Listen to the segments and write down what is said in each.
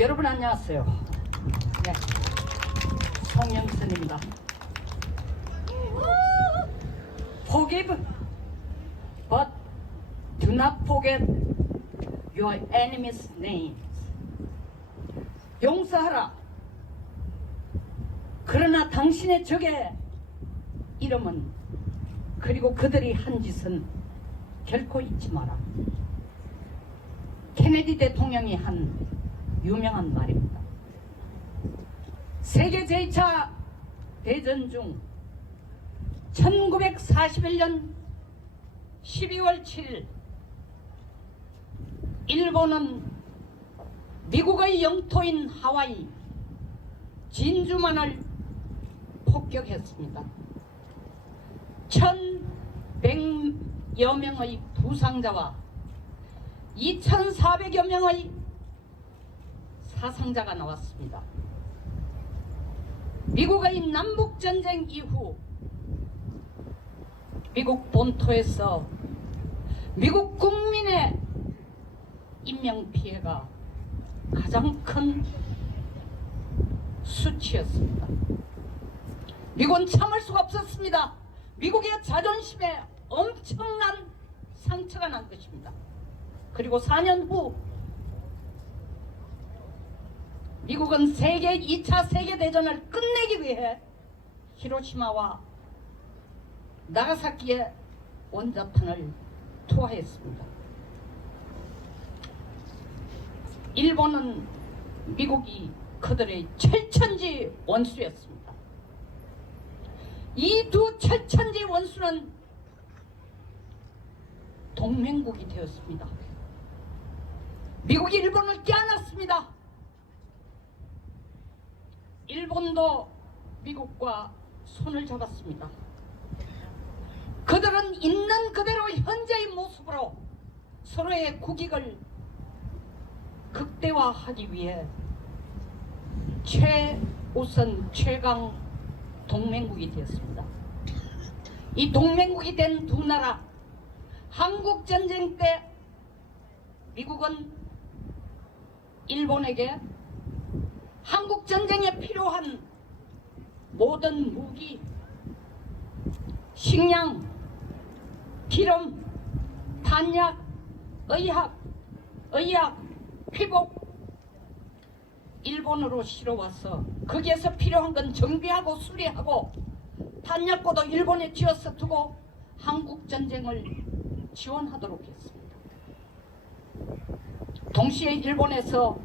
여러분 안녕하세요. 네, 송영선입니다. Forgive, but do not forget your enemies' names. 용서하라. 그러나 당신의 적의 이름은 그리고 그들이 한 짓은 결코 잊지 마라. 케네디 대통령이 한 유명한 말입니다. 세계 제2차 대전 중 1941년 12월 7일 일본은 미국의 영토인 하와이 진주만을 폭격했습니다. 1100여 명의 부상자와 2400여 명의 사상자가 나왔습니다. 미국의 남북전쟁 이후 미국 본토에서 미국 국민의 인명피해가 가장 큰 수치였습니다. 미국은 참을 수가 없었습니다. 미국의 자존심에 엄청난 상처가 난 것입니다. 그리고 4년 후 미국은 2차 세계대전을 끝내기 위해 히로시마와 나가사키에 원자탄을 투하했습니다. 일본은 미국이 그들의 철천지 원수였습니다. 이 두 철천지 원수는 동맹국이 되었습니다. 미국이 일본을 껴안았습니다. 일본도 미국과 손을 잡았습니다. 그들은 있는 그대로 현재의 모습으로 서로의 국익을 극대화하기 위해 최우선 최강 동맹국이 되었습니다. 이 동맹국이 된 두 나라, 한국전쟁 때 미국은 일본에게 한국전쟁에 필요한 모든 무기, 식량, 기름, 탄약, 의학, 회복 일본으로 실어와서 거기에서 필요한 건 정비하고 수리하고 탄약고도 일본에 쥐어서 두고 한국전쟁을 지원하도록 했습니다. 동시에 일본에서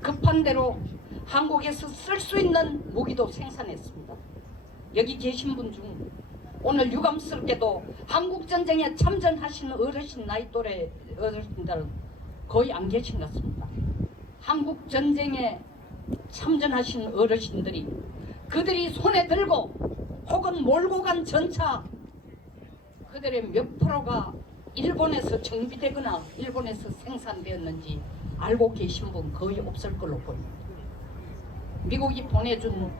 급한 대로 한국에서 쓸 수 있는 무기도 생산했습니다. 여기 계신 분 중 오늘 유감스럽게도 한국전쟁에 참전하신 어르신 나이 또래 어르신들은 거의 안 계신 것 같습니다. 한국전쟁에 참전하신 어르신들이 그들이 손에 들고 혹은 몰고 간 전차 그들의 몇 프로가 일본에서 정비되거나 일본에서 생산되었는지 알고 계신 분 거의 없을 걸로 보입니다. 미국이 보내준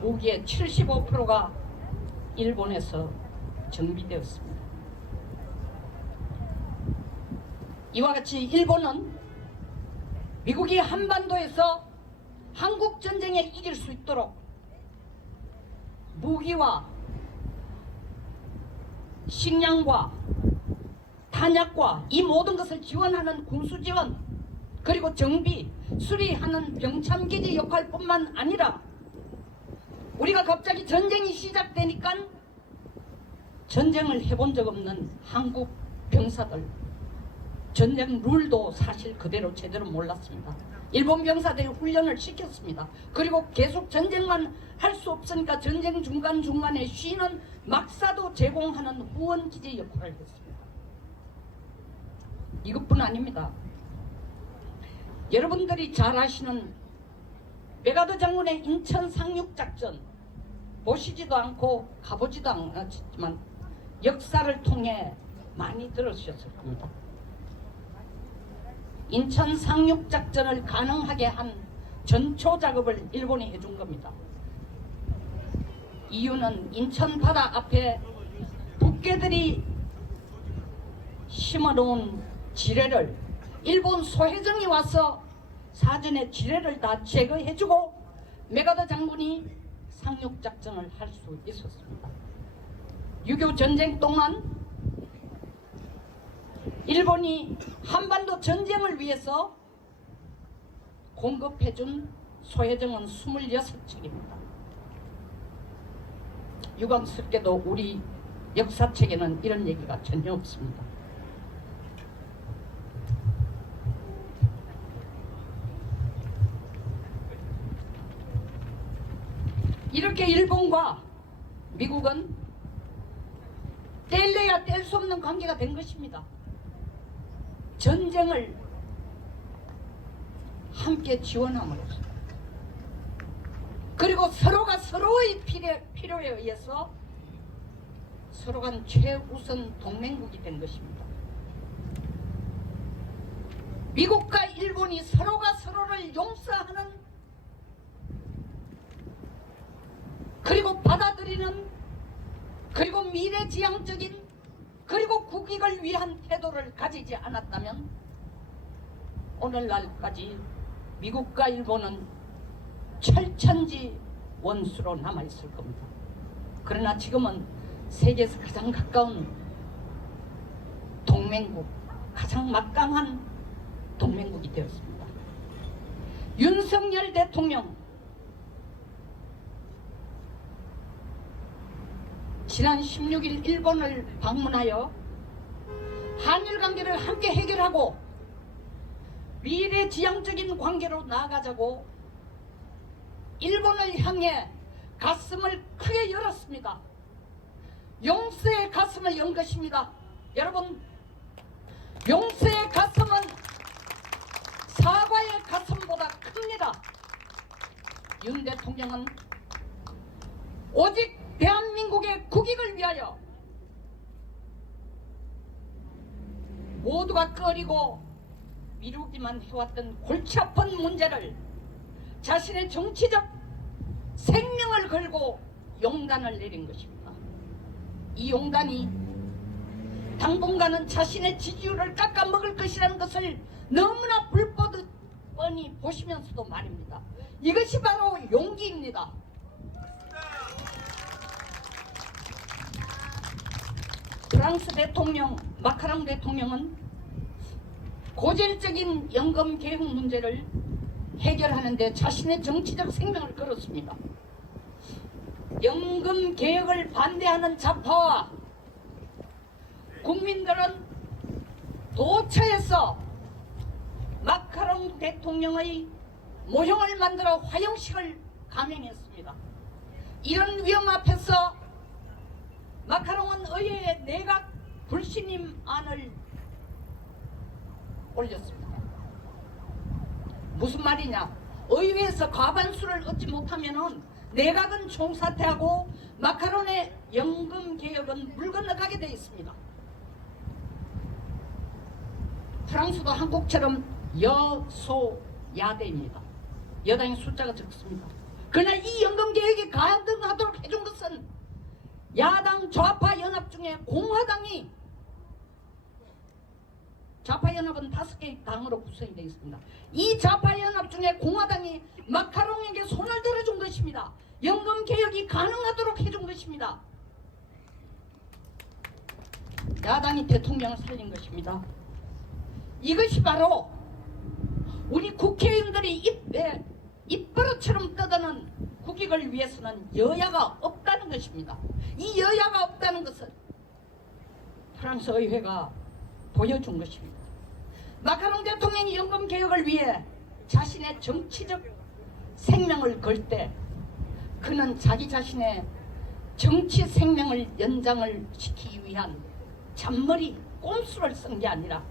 무기의 75%가 일본에서 정비되었습니다. 이와 같이 일본은 미국이 한반도에서 한국전쟁에 이길 수 있도록 무기와 식량과 탄약과 이 모든 것을 지원하는 군수지원 그리고 정비, 수리하는 병참기지 역할뿐만 아니라 우리가 갑자기 전쟁이 시작되니까 전쟁을 해본 적 없는 한국 병사들 전쟁 룰도 사실 그대로 제대로 몰랐습니다. 일본 병사들이 훈련을 시켰습니다. 그리고 계속 전쟁만 할 수 없으니까 전쟁 중간중간에 쉬는 막사도 제공하는 후원기지 역할을 했습니다. 이것뿐 아닙니다. 여러분들이 잘 아시는 메가더 장군의 인천 상륙작전 보시지도 않고 가보지도 않았지만 역사를 통해 많이 들으셨을 겁니다. 인천 상륙작전을 가능하게 한 전초 작업을 일본이 해준 겁니다. 이유는 인천 바다 앞에 북괴들이 심어놓은 지뢰를 일본 소해정이 와서 사전에 지뢰를 다 제거해주고 메가더 장군이 상륙작전을 할 수 있었습니다. 6.25 전쟁 동안 일본이 한반도 전쟁을 위해서 공급해준 소해정은 26척입니다. 유감스럽게도 우리 역사책에는 이런 얘기가 전혀 없습니다. 이렇게 일본과 미국은 뗄래야 뗄 수 없는 관계가 된 것입니다. 전쟁을 함께 지원함으로써 그리고 서로가 서로의 필요에 의해서 서로 간 최우선 동맹국이 된 것입니다. 미국과 일본이 서로가 서로를 용서하는 그리고 받아들이는 그리고 미래지향적인 그리고 국익을 위한 태도를 가지지 않았다면 오늘날까지 미국과 일본은 철천지 원수로 남아있을 겁니다. 그러나 지금은 세계에서 가장 가까운 동맹국, 가장 막강한 동맹국이 되었습니다. 윤석열 대통령 지난 16일 일본을 방문하여 한일 관계를 함께 해결하고 미래지향적인 관계로 나아가자고 일본을 향해 가슴을 크게 열었습니다. 용서의 가슴을 연 것입니다. 여러분, 용서의 가슴은 사과의 가슴보다 큽니다. 윤 대통령은 오직 대한민국의 국익을 위하여 모두가 꺼리고 미루기만 해왔던 골치 아픈 문제를 자신의 정치적 생명을 걸고 용단을 내린 것입니다. 이 용단이 당분간은 자신의 지지율을 깎아먹을 것이라는 것을 너무나 불보듯 뻔히 보시면서도 말입니다. 이것이 바로 용기입니다. 프랑스 대통령 마크롱 대통령은 고질적인 연금 개혁 문제를 해결하는 데 자신의 정치적 생명을 걸었습니다. 연금 개혁을 반대하는 좌파와 국민들은 도처에서 마크롱 대통령의 모형을 만들어 화형식을 감행했습니다. 이런 위험 앞에서 마크롱은 의회에 내각 불신임 안을 올렸습니다. 무슨 말이냐? 의회에서 과반수를 얻지 못하면은 내각은 총사퇴하고 마크롱의 연금 개혁은 물 건너가게 되어 있습니다. 프랑스도 한국처럼 여소야대입니다. 여당의 숫자가 적습니다. 그러나 이 연금 개혁이 가능하도록 해준 것은 야당 좌파 연합 중에 공화당이, 좌파 연합은 5개의 당으로 구성이 되어 있습니다. 이 좌파 연합 중에 공화당이 마크롱에게 손을 들어준 것입니다. 연금 개혁이 가능하도록 해준 것입니다. 야당이 대통령을 살린 것입니다. 이것이 바로 우리 국회의원들이 입버릇처럼 떠드는 국익을 위해서는 여야가 없다는 것입니다. 이 여야가 없다는 것은 프랑스 의회가 보여준 것입니다. 마크롱 대통령이 연금 개혁을 위해 자신의 정치적 생명을 걸 때 그는 자기 자신의 정치 생명을 연장을 시키기 위한 잔머리 꼼수를 쓴 게 아니라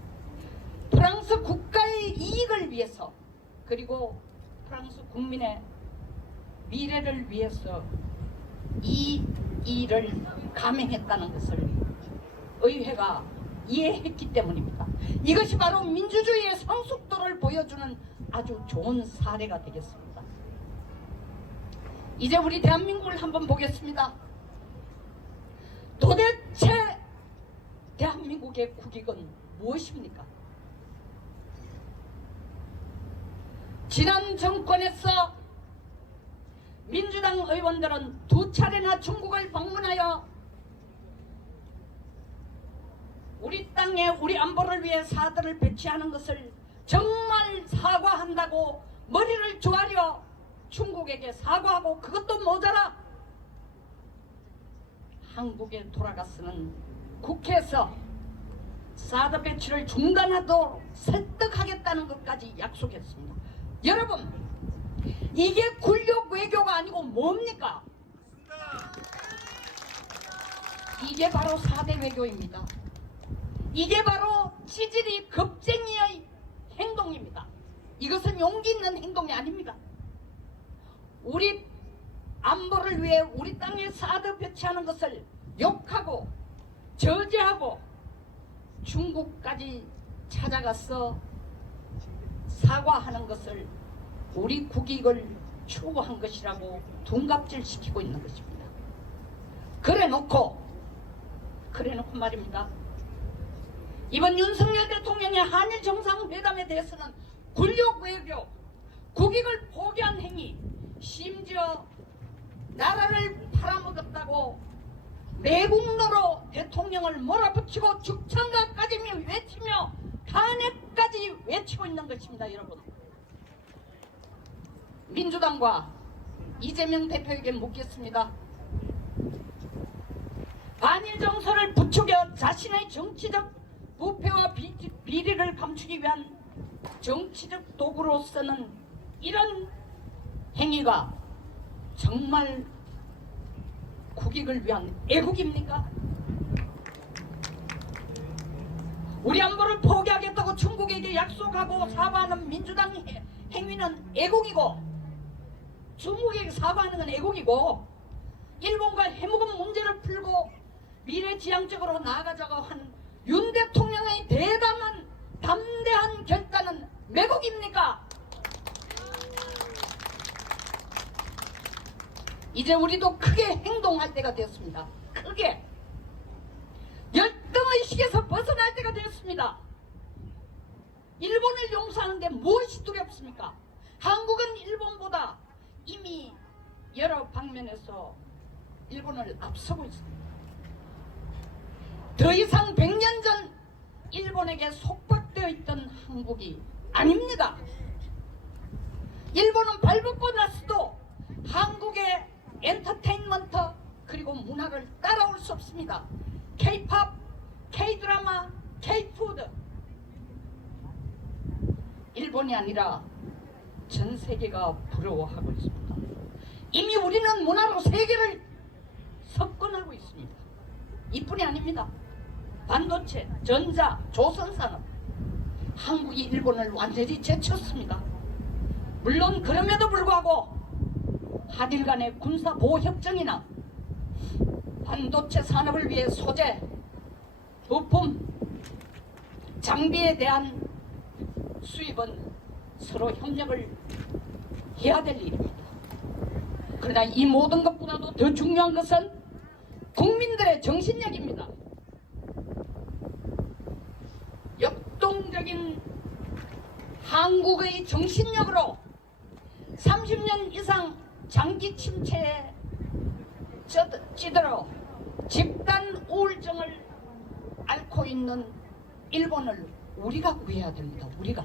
프랑스 국가의 이익을 위해서 그리고 프랑스 국민의 미래를 위해서 이 일을 감행했다는 것을 의회가 이해했기 때문입니다. 이것이 바로 민주주의의 성숙도를 보여주는 아주 좋은 사례가 되겠습니다. 이제 우리 대한민국을 한번 보겠습니다. 도대체 대한민국의 국익은 무엇입니까? 지난 정권에서 민주당 의원들은 2차례나 중국을 방문하여 우리 땅에 우리 안보를 위해 사들을 배치하는 것을 정말 사과한다고 머리를 조아려 중국에게 사과하고 그것도 모자라 한국에 돌아가서는 국회에서 사드 배치를 중단하도록 설득하겠다는 것까지 약속했습니다. 여러분, 이게 굴욕 외교가 아니고 뭡니까? 이게 바로 4대 외교입니다. 이게 바로 찌질이 겁쟁이의 행동입니다. 이것은 용기 있는 행동이 아닙니다. 우리 안보를 위해 우리 땅에 사드 배치하는 것을 욕하고 저지하고 중국까지 찾아가서 사과하는 것을 우리 국익을 추구한 것이라고 둔갑질시키고 있는 것입니다. 그래놓고 말입니다. 이번 윤석열 대통령의 한일 정상회담에 대해서는 굴욕 외교, 국익을 포기한 행위, 심지어 나라를 팔아먹었다고 매국노로 대통령을 몰아붙이고 죽창가까지 외치며 탄핵까지 외치고 있는 것입니다. 여러분, 민주당과 이재명 대표에게 묻겠습니다. 반일 정서를 부추겨 자신의 정치적 부패와 비리를 감추기 위한 정치적 도구로 쓰는 이런 행위가 정말 국익을 위한 애국입니까? 우리 안보를 포기하겠다고 중국에게 약속하고 사과하는 민주당 행위는 애국이고, 중국에게 사과하는 건 애국이고, 일본과 해묵은 문제를 풀고 미래지향적으로 나아가자고 한 윤 대통령의 대담한 담대한 결단은 매국입니까? 이제 우리도 크게 행동할 때가 되었습니다. 크게 열등의식에서 벗어날 때가 되었습니다. 일본을 용서하는데 무엇이 두렵습니까? 한국은 일본보다 이미 여러 방면에서 일본을 앞서고 있습니다. 더 이상 100년 전 일본에게 속박되어 있던 한국이 아닙니다. 일본은 발벗고 나서도 한국의 엔터테인먼트 그리고 문화를 따라올 수 없습니다. K-팝, K-드라마, K-푸드. 일본이 아니라 전 세계가 부러워하고 있습니다. 이미 우리는 문화로 세계를 석권하고 있습니다. 이뿐이 아닙니다. 반도체, 전자, 조선산업, 한국이 일본을 완전히 제쳤습니다. 물론 그럼에도 불구하고 한일 간의 군사보호협정이나 반도체 산업을 위해 소재, 부품, 장비에 대한 수입은 서로 협력을 해야 될 일입니다. 그러나 이 모든 것보다도 더 중요한 것은 국민들의 정신력입니다. 역동적인 한국의 정신력으로 30년 이상 장기 침체에 찌들어 집단 우울증을 앓고 있는 일본을 우리가 구해야 됩니다. 우리가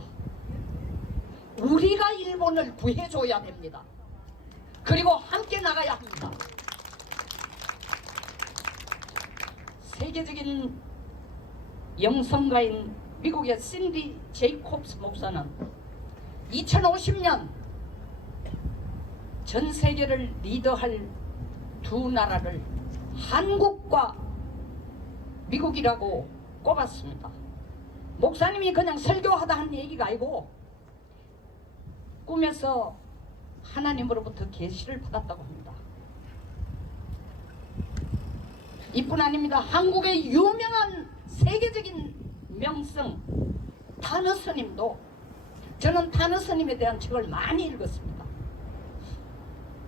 일본을 구해줘야 됩니다. 그리고 함께 나가야 합니다. 세계적인 영성가인 미국의 신디 제이콥스 목사는 2050년 전 세계를 리더할 두 나라를 한국과 미국이라고 꼽았습니다. 목사님이 그냥 설교하다 한 얘기가 아니고 꿈에서 하나님으로부터 계시를 받았다고 합니다. 이뿐 아닙니다. 한국의 유명한 세계적인 명성 타너 스님도, 저는 타너 스님에 대한 책을 많이 읽었습니다.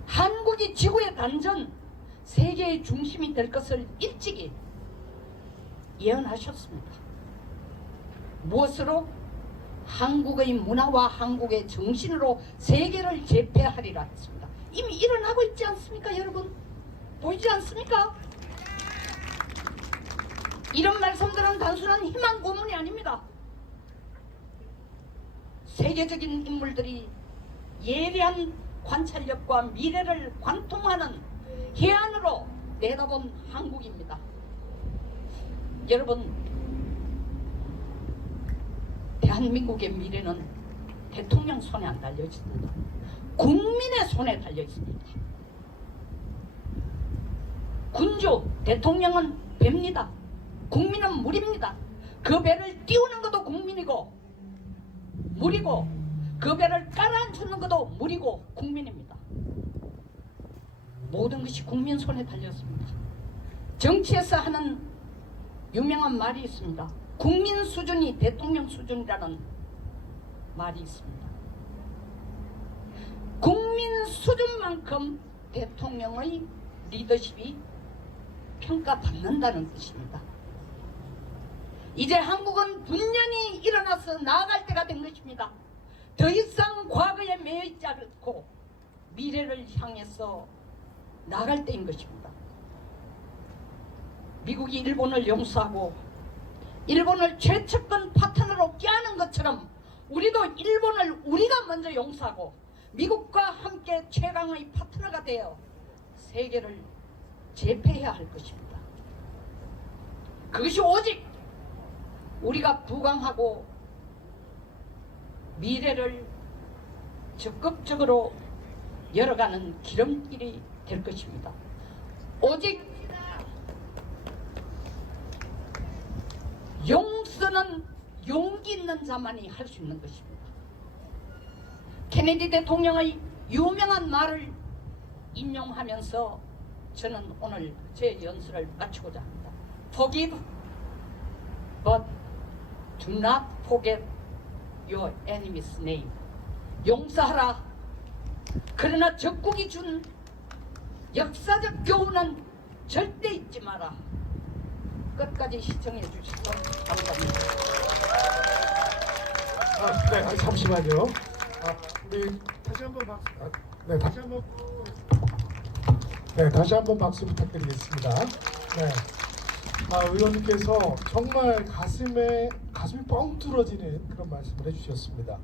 한국이 지구의 단전, 세계의 중심이 될 것을 일찍이 예언하셨습니다. 무엇으로? 한국의 문화와 한국의 정신으로 세계를 제패하리라 했습니다. 이미 일어나고 있지 않습니까, 여러분? 보이지 않습니까? 이런 말씀들은 단순한 희망 고문이 아닙니다. 세계적인 인물들이 예리한 관찰력과 미래를 관통하는 해안으로 내다본 한국입니다. 여러분, 대한민국의 미래는 대통령 손에 안 달려 있습니다. 국민의 손에 달려 있습니다. 군주, 대통령은 배입니다. 국민은 물입니다. 그 배를 띄우는 것도 국민이고 물이고, 그 배를 깔아주는 것도 물이고 국민입니다. 모든 것이 국민 손에 달렸습니다. 정치에서 하는 유명한 말이 있습니다. 국민 수준이 대통령 수준이라는 말이 있습니다. 국민 수준만큼 대통령의 리더십이 평가받는다는 뜻입니다. 이제 한국은 분연히 일어나서 나아갈 때가 된 것입니다. 더 이상 과거에 매여 있지 않고 미래를 향해서 나아갈 때인 것입니다. 미국이 일본을 용서하고 일본을 최측근 파트너로 껴안은 것처럼 우리도 일본을 우리가 먼저 용서하고 미국과 함께 최강의 파트너가 되어 세계를 제패해야 할 것입니다. 그것이 오직 우리가 부강하고 미래를 적극적으로 열어가는 기름길이 될 것입니다. 오직 용서는 용기 있는 자만이 할 수 있는 것입니다. 케네디 대통령의 유명한 말을 인용하면서 저는 오늘 제 연설을 마치고자 합니다. Forgive, but do not forget your enemy's name. 용서하라. 그러나 적국이 준 역사적 교훈은 절대 잊지 마라. 끝까지 시청해 주셔서 감사합니다. 네, 잠시만요. 우리 다시 한번 박수. 다시 한번 박수 부탁드리겠습니다. 네. 의원님께서 정말 가슴이 뻥 뚫어지는 그런 말씀을 해주셨습니다.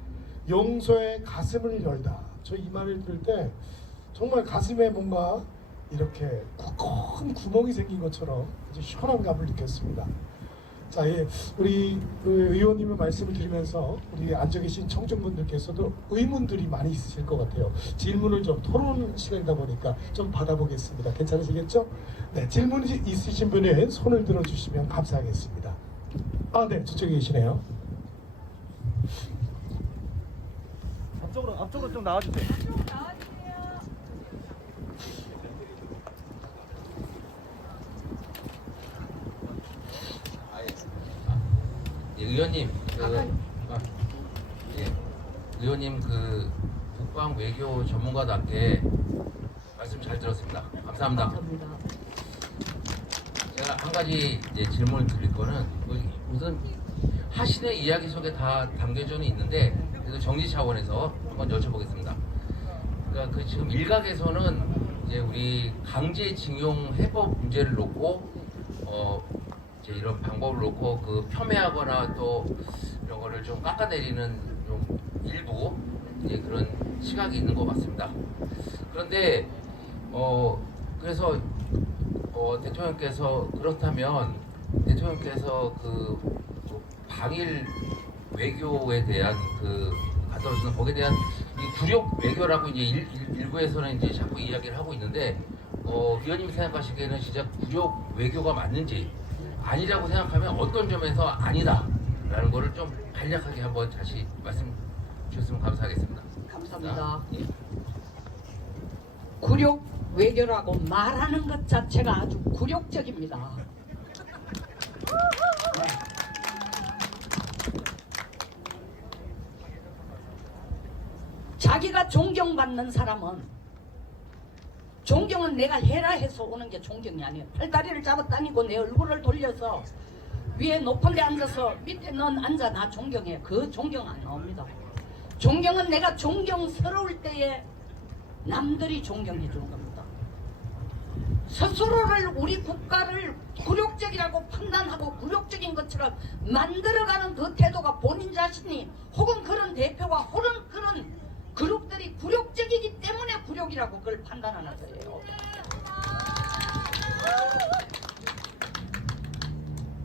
용서의 가슴을 열다. 저 이 말을 들을 때 정말 가슴에 뭔가 이렇게 큰 구멍이 생긴 것처럼 아주 시원한 감을 느꼈습니다. 자, 우리 의원님의 말씀을 드리면서 우리 앉아 계신 청중분들께서도 의문들이 많이 있으실 것 같아요. 질문을 좀 토론 시간이다 보니까 좀 받아보겠습니다. 괜찮으시겠죠? 네, 질문 있으신 분은 손을 들어주시면 감사하겠습니다. 네, 저쪽에 계시네요. 앞쪽으로 좀 나와주세요. 의원님, 의원님 국방 외교 전문가답게 말씀 잘 들었습니다. 감사합니다. 감사합니다. 제가 한 가지 질문을 드릴 거는 우선 하신의 이야기 속에 다 담겨져 있는데 그래도 정리 차원에서 한번 여쭤보겠습니다. 그러니까 지금 일각에서는 이제 우리 강제징용 해법 문제를 놓고 이제 이런 방법을 놓고 폄훼하거나 또 이런 거를 좀 깎아내리는 좀 일부 이제 그런 시각이 있는 것 같습니다. 그런데 그래서 대통령께서 그렇다면 대통령께서 방일 외교에 대한 갖다 주는 거기에 대한 이 굴욕 외교라고 이제 일부에서는 이제 자꾸 이야기를 하고 있는데 위원님이 생각하시기에는 진짜 굴욕 외교가 맞는지 아니라고 생각하면 어떤 점에서 아니다라는 거를 좀 간략하게 한번 다시 말씀 주셨으면 감사하겠습니다. 감사합니다. 예. 굴욕 외교라고 말하는 것 자체가 아주 굴욕적입니다. 자기가 존경받는 사람은 존경은 내가 해라 해서 오는 게 존경이 아니에요. 팔다리를 잡아 다니고 내 얼굴을 돌려서 위에 높은 데 앉아서 밑에 넌 앉아 나 존경해. 그 존경 안 나옵니다. 존경은 내가 존경스러울 때에 남들이 존경해 주는 겁니다. 스스로를 우리 국가를 굴욕적이라고 판단하고 굴욕적인 것처럼 만들어가는 그 태도가 본인 자신이 혹은 그런 대표가 혹은 그런 그룹들이 굴욕적이기 때문에 굴욕이라고 그걸 판단하는 거예요.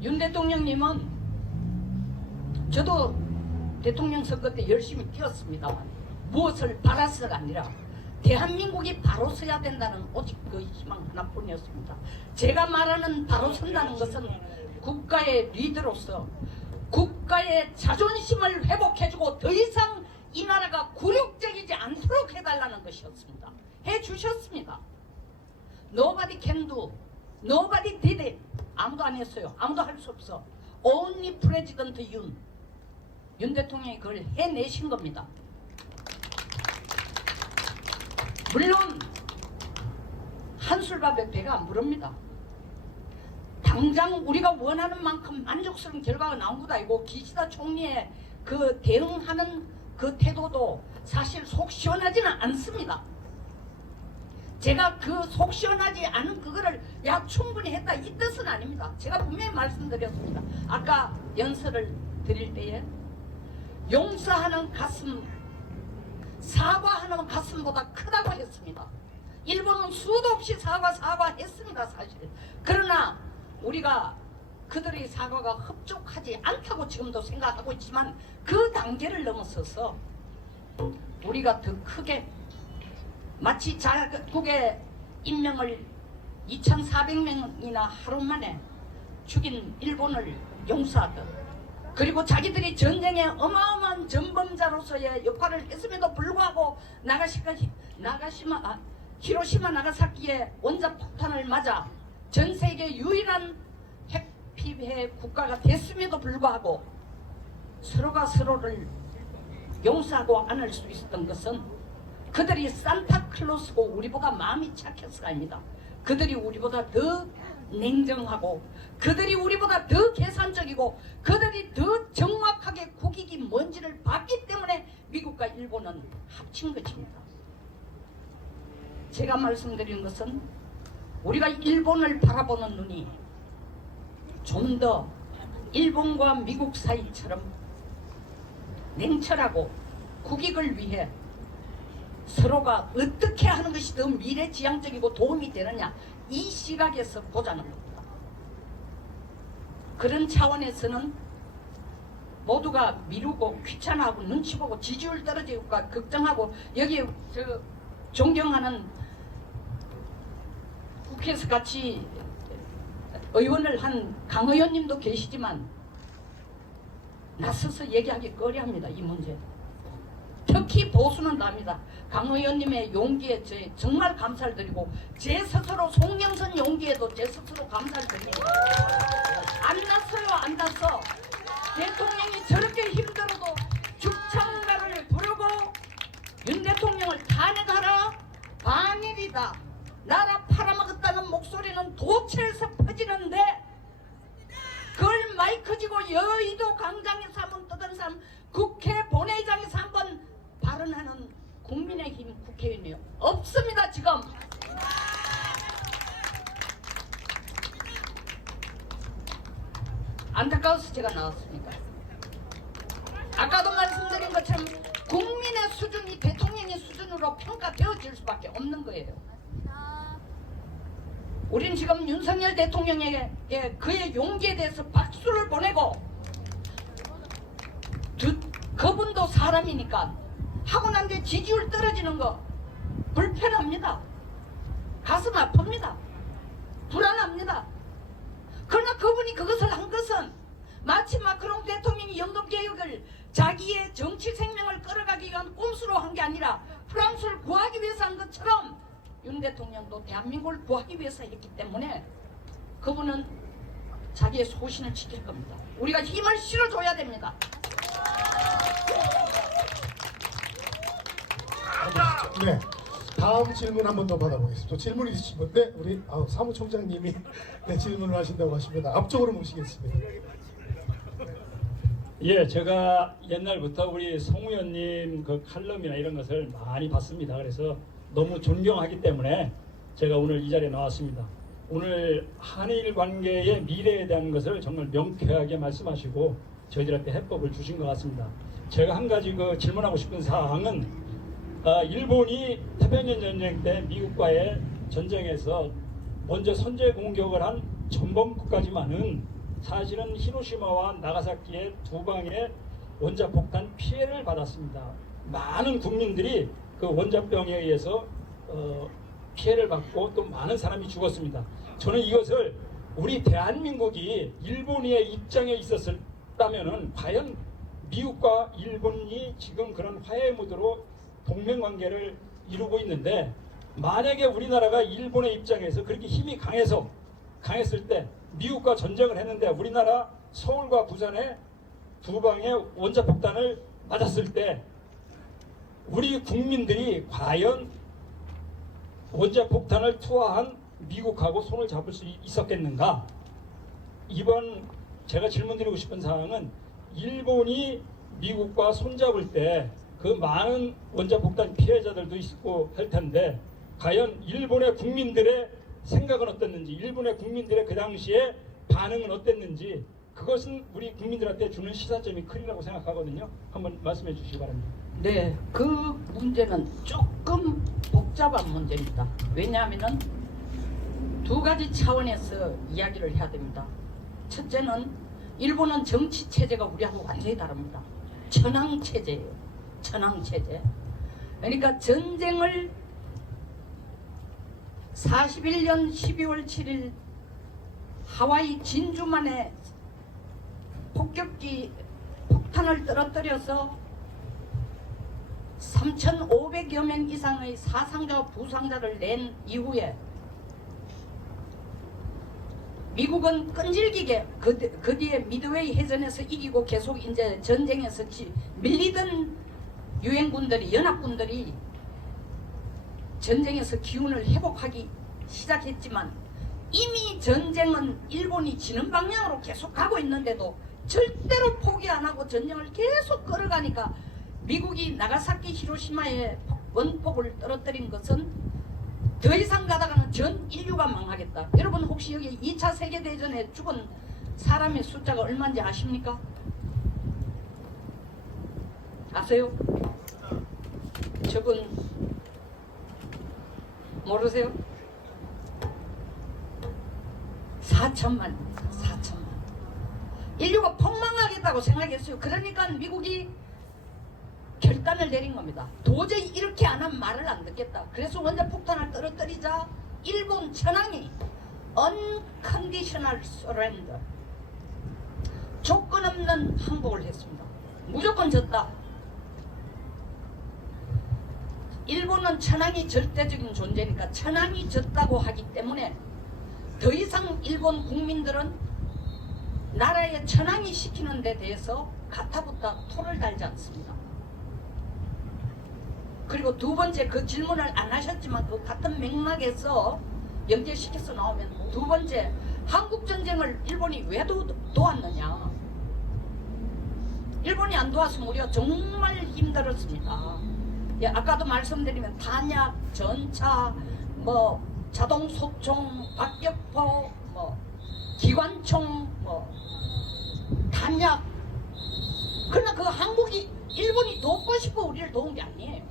윤 대통령님은 저도 대통령 선거 때 열심히 뛰었습니다만 무엇을 바라서가 아니라 대한민국이 바로 서야 된다는 오직 그 희망 하나뿐이었습니다. 제가 말하는 바로 선다는 것은 국가의 리더로서 국가의 자존심을 회복해주고 더 이상 이 나라가 굴욕적이지 않도록 해달라는 것이었습니다. 해주셨습니다. Nobody can do, nobody did it. 아무도 안 했어요. 아무도 할 수 없어. Only President 윤 대통령이 그걸 해내신 겁니다. 물론 한술밥에 배가 안 부릅니다. 당장 우리가 원하는 만큼 만족스러운 결과가 나온 것도 아니고 기시다 총리의 그 대응하는 그 태도도 사실 속 시원하지는 않습니다. 제가 그 속 시원하지 않은 그거를 야 충분히 했다 이 뜻은 아닙니다. 제가 분명히 말씀드렸습니다. 아까 연설을 드릴 때에 용서하는 가슴, 사과하는 가슴보다 크다고 했습니다. 일본은 수도 없이 사과했습니다 사실. 그러나 우리가 그들의 사과가 흡족하지 않다고 지금도 생각하고 있지만 그 단계를 넘어서서 우리가 더 크게 마치 자국의 인명을 2,400명이나 하루 만에 죽인 일본을 용서하듯 그리고 자기들이 전쟁의 어마어마한 전범자로서의 역할을 했음에도 불구하고 히로시마 나가사키의 원자폭탄을 맞아 전 세계 유일한 핵 피해 국가가 됐음에도 불구하고 서로가 서로를 용서하고 안을 수 있었던 것은 그들이 산타클로스고 우리보다 마음이 착해서가 아닙니다. 그들이 우리보다 더 냉정하고 그들이 우리보다 더 계산적이고 그들이 더 정확하게 국익이 뭔지를 봤기 때문에 미국과 일본은 합친 것입니다. 제가 말씀드린 것은 우리가 일본을 바라보는 눈이 좀 더 일본과 미국 사이처럼 냉철하고 국익을 위해 서로가 어떻게 하는 것이 더 미래지향적이고 도움이 되느냐 이 시각에서 보자는 겁니다. 그런 차원에서는 모두가 미루고 귀찮아하고 눈치 보고 지지율 떨어지고 걱정하고 여기 존경하는 국회에서 같이 의원을 한 강 의원님도 계시지만 나서서 얘기하기 꺼려합니다. 이 문제. 특히 보수는 답니다. 강 의원님의 용기에 정말 감사를 드리고 제 스스로 송영선 용기에도 제 스스로 감사를 드립니다. 안 났어요. 안 났어. 대통령이 저렇게 힘들어도 죽창가를 부르고 윤 대통령을 탄핵하라 반일이다. 나라 팔아먹었다는 목소리는 도처에서 퍼지는데 그걸 마이크 쥐고 여의도 광장에서 한번 떠든 사람 국회 본회의장에서 한번 발언하는 국민의힘 국회의원이 없습니다. 지금 안타까워서 제가 나왔습니다. 아까도 말씀드린 것처럼 국민의 수준이 대통령의 수준으로 평가되어질 수밖에 없는 거예요. 우린 지금 윤석열 대통령에게 그의 용기에 대해서 박수를 보내고 그분도 사람이니까 하고 난 뒤에 지지율 떨어지는 거 불편합니다. 가슴 아픕니다. 불안합니다. 그러나 그분이 그것을 한 것은 마치 마크롱 대통령이 연금개혁을 자기의 정치 생명을 끌어가기 위한 꼼수로 한 게 아니라 프랑스를 구하기 위해서 한 것처럼 윤 대통령도 대한민국을 구하기 위해서 했기 때문에 그분은 자기의 소신을 지킬 겁니다. 우리가 힘을 실어줘야 됩니다. 네, 다음 질문 한 번 더 받아보겠습니다. 질문 있으신 분, 네, 우리 사무총장님이 네, 질문을 하신다고 하십니다. 앞쪽으로 모시겠습니다. 예, 제가 옛날부터 우리 송 의원님 그 칼럼이나 이런 것을 많이 봤습니다. 그래서 너무 존경하기 때문에 제가 오늘 이 자리에 나왔습니다. 오늘 한일 관계의 미래에 대한 것을 정말 명쾌하게 말씀하시고 저희들한테 해법을 주신 것 같습니다. 제가 한 가지 그 질문하고 싶은 사항은 일본이 태평양 전쟁 때 미국과의 전쟁에서 먼저 선제 공격을 한 전범국가지만은 사실은 히로시마와 나가사키의 두 방의 원자폭탄 피해를 받았습니다. 많은 국민들이 그 원자병에 의해서 피해를 받고 또 많은 사람이 죽었습니다. 저는 이것을 우리 대한민국이 일본의 입장에 있었다면은 과연 미국과 일본이 지금 그런 화해 무드로 동맹 관계를 이루고 있는데, 만약에 우리나라가 일본의 입장에서 그렇게 힘이 강했을 때 미국과 전쟁을 했는데 우리나라 서울과 부산에 두 방의 원자폭탄을 맞았을 때 우리 국민들이 과연 원자폭탄을 투하한 미국하고 손을 잡을 수 있었겠는가? 이번 제가 질문드리고 싶은 사항은, 일본이 미국과 손잡을 때 그 많은 원자폭탄 피해자들도 있고 할 텐데 과연 일본의 국민들의 생각은 어땠는지, 일본의 국민들의 그 당시에 반응은 어땠는지, 그것은 우리 국민들한테 주는 시사점이 크리라고 생각하거든요. 한번 말씀해 주시기 바랍니다. 네, 그 문제는 조금 복잡한 문제입니다. 왜냐하면 두 가지 차원에서 이야기를 해야 됩니다. 첫째는 일본은 정치 체제가 우리하고 완전히 다릅니다. 천황 체제예요. 천황 체제. 그러니까 전쟁을 41년 12월 7일 하와이 진주만에 폭격기 폭탄을 떨어뜨려서 3,500여 명 이상의 사상자와 부상자를 낸 이후에 미국은 끈질기게 그 뒤에 미드웨이 해전에서 이기고 계속 이제 전쟁에서 밀리던 유엔군들이, 연합군들이 전쟁에서 기운을 회복하기 시작했지만 이미 전쟁은 일본이 지는 방향으로 계속 가고 있는데도 절대로 포기 안 하고 전쟁을 계속 끌어가니까 미국이 나가사키 히로시마에 원폭을 떨어뜨린 것은 더 이상 가다가는 전 인류가 망하겠다. 여러분 혹시 여기 2차 세계대전에 죽은 사람의 숫자가 얼마인지 아십니까? 아세요? 저분 모르세요? 4천만. 인류가 폭망하겠다고 생각했어요. 그러니까 미국이 결단을 내린 겁니다. 도저히 이렇게 안 하면 말을 안 듣겠다. 그래서 원자폭탄을 떨어뜨리자 일본 천황이 unconditional surrender, 조건 없는 항복을 했습니다. 무조건 졌다. 일본은 천황이 절대적인 존재니까 천황이 졌다고 하기 때문에 더 이상 일본 국민들은 나라의 천황이 시키는 데 대해서 가타부타 토를 달지 않습니다. 그리고 두 번째, 그 질문을 안 하셨지만 그 같은 맥락에서 연결시켜서 나오면, 두 번째, 한국전쟁을 일본이 왜 도왔느냐. 일본이 안 도왔으면 우리가 정말 힘들었습니다. 예, 아까도 말씀드리면 탄약, 전차, 뭐 자동소총, 박격포, 뭐 기관총, 뭐 탄약. 그러나 그 한국이, 일본이 돕고 싶어 우리를 도운 게 아니에요.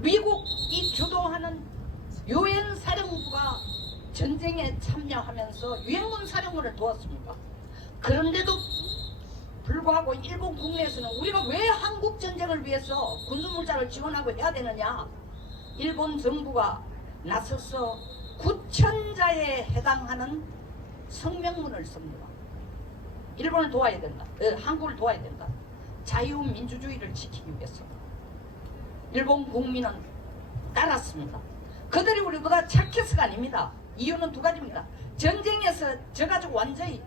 미국이 주도하는 유엔 사령부가 전쟁에 참여하면서 유엔군 사령부를 도왔습니다. 그런데도 불구하고 일본 국내에서는 우리가 왜 한국 전쟁을 위해서 군수물자를 지원하고 해야 되느냐. 일본 정부가 나서서 9,000자에 해당하는 성명문을 씁니다. 일본을 도와야 된다. 한국을 도와야 된다. 자유민주주의를 지키기 위해서. 일본 국민은 따랐습니다. 그들이 우리보다 착해서가 아닙니다. 이유는 두 가지입니다. 전쟁에서 져가지고 완전히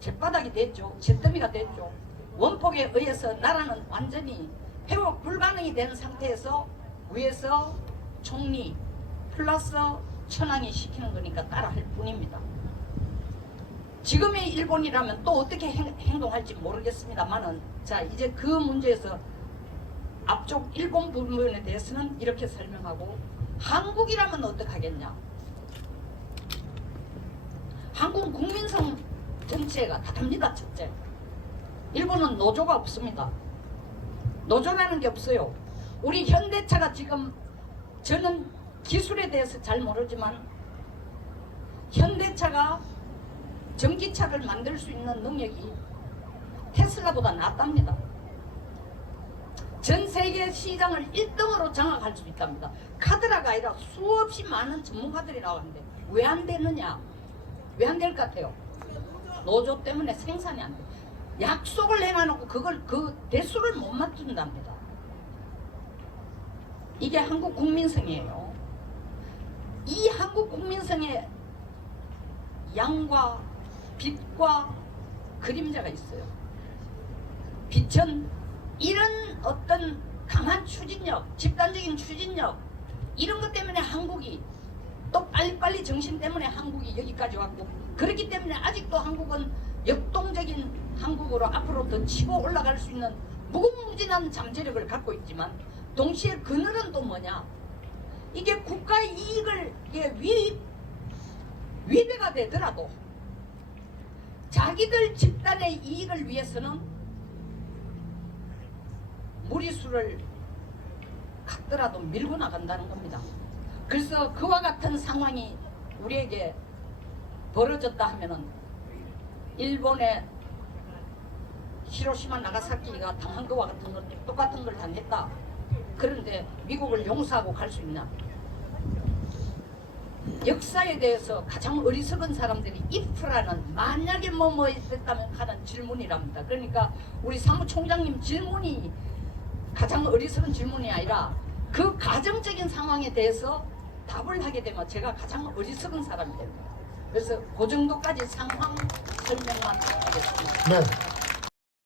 잿바닥이 됐죠. 잿더미가 됐죠. 원폭에 의해서 나라는 완전히 회복 불가능이 된 상태에서 위에서 총리 플러스 천황이 시키는 거니까 따라 할 뿐입니다. 지금의 일본이라면 또 어떻게 행동할지 모르겠습니다만은 자 이제 그 문제에서 앞쪽 일본 부분에 대해서는 이렇게 설명하고 한국이라면 어떡하겠냐. 한국은 국민성 정치가 다릅니다. 첫째, 일본은 노조가 없습니다. 노조라는 게 없어요. 우리 현대차가 지금 저는 기술에 대해서 잘 모르지만 현대차가 전기차를 만들 수 있는 능력이 테슬라보다 낫답니다. 전 세계 시장을 1등으로 장악할 수 있답니다. 카드라가 아니라 수없이 많은 전문가들이 나왔는데 왜 안 되느냐? 왜 안 될 것 같아요? 노조 때문에 생산이 안 돼. 약속을 해놔놓고 그걸 그 대수를 못 맞춘답니다. 이게 한국 국민성이에요. 이 한국 국민성의 양과 빛과 그림자가 있어요. 빛은 이런 어떤 강한 추진력, 집단적인 추진력 이런 것 때문에 한국이 또 빨리빨리 정신 때문에 한국이 여기까지 왔고 그렇기 때문에 아직도 한국은 역동적인 한국으로 앞으로 더 치고 올라갈 수 있는 무궁무진한 잠재력을 갖고 있지만 동시에 그늘은 또 뭐냐? 이게 국가의 이익을 위배가 되더라도 자기들 집단의 이익을 위해서는 무리수를 갖더라도 밀고 나간다는 겁니다. 그래서 그와 같은 상황이 우리에게 벌어졌다 하면은 일본의 히로시마 나가사키가 당한 것과 같은 걸 똑같은 걸 당했다. 그런데 미국을 용서하고 갈 수 있나? 역사에 대해서 가장 어리석은 사람들이 if라는 만약에 뭐뭐 있었다면 하는 질문이랍니다. 그러니까 우리 사무총장님 질문이 가장 어리석은 질문이 아니라 그 가정적인 상황에 대해서 답을 하게 되면 제가 가장 어리석은 사람이 됩니다. 그래서 그 정도까지 상황 설명만 하겠습니다. 네.